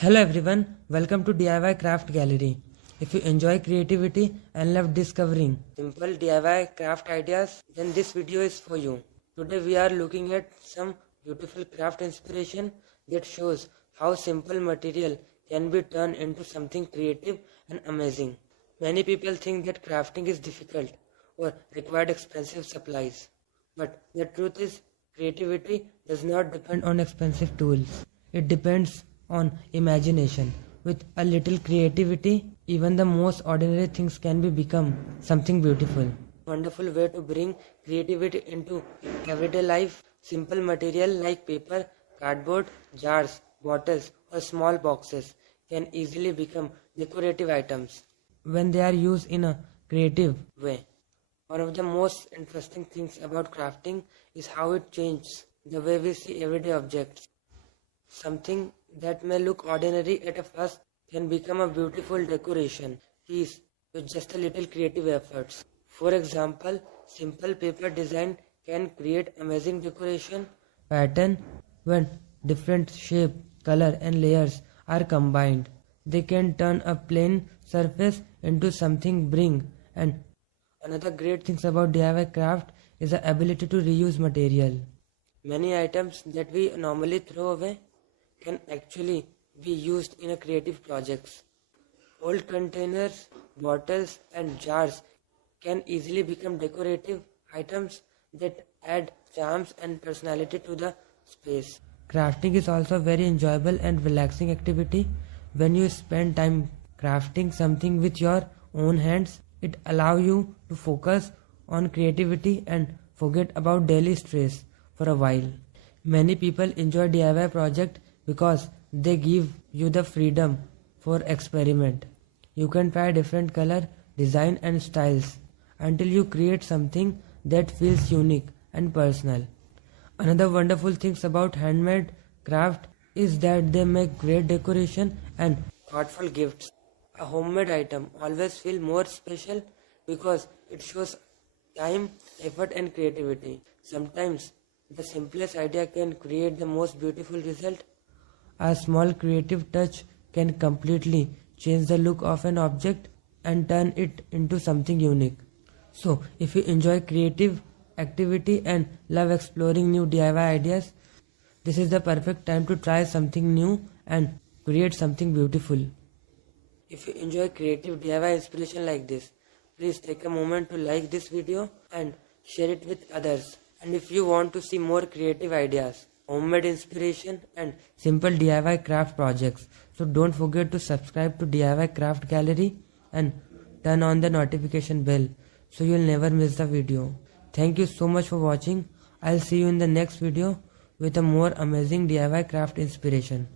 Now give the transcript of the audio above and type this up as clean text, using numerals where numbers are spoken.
Hello everyone, welcome to DIY Craft Gallery. If you enjoy creativity and love discovering simple DIY craft ideas, then this video is for you. Today we are looking at some beautiful craft inspiration that shows how simple material can be turned into something creative and amazing. Many people think that crafting is difficult or required expensive supplies. But the truth is, creativity does not depend on expensive tools. It depends on imagination. With a little creativity, even the most ordinary things can become something beautiful. Wonderful way to bring creativity into everyday life. Simple material like paper, cardboard, jars, bottles, or small boxes can easily become decorative items when they are used in a creative way. One of the most interesting things about crafting is how it changes the way we see everyday objects. Something that may look ordinary at a first can become a beautiful decoration piece with just a little creative efforts. For example, simple paper design can create amazing decoration pattern when different shape, color and layers are combined. They can turn a plain surface into something bring. And another great thing about DIY craft is the ability to reuse material. Many items that we normally throw away can actually be used in a creative projects. Old containers, bottles and jars can easily become decorative items that add charms and personality to the space. Crafting is also a very enjoyable and relaxing activity. When you spend time crafting something with your own hands, it allows you to focus on creativity and forget about daily stress for a while. Many people enjoy DIY projects because they give you the freedom for experiment. You can try different color, design and styles until you create something that feels unique and personal. Another wonderful things about handmade craft is that they make great decoration and thoughtful gifts. A homemade item always feels more special because it shows time, effort and creativity. Sometimes the simplest idea can create the most beautiful result. A small creative touch can completely change the look of an object and turn it into something unique. So, if you enjoy creative activity and love exploring new DIY ideas, this is the perfect time to try something new and create something beautiful. If you enjoy creative DIY inspiration like this, please take a moment to like this video and share it with others. And if you want to see more creative ideas, homemade inspiration and simple DIY craft projects, so don't forget to subscribe to DIY Craft Gallery and turn on the notification bell so you'll never miss the video. Thank you so much for watching. I'll see you in the next video with a more amazing DIY craft inspiration.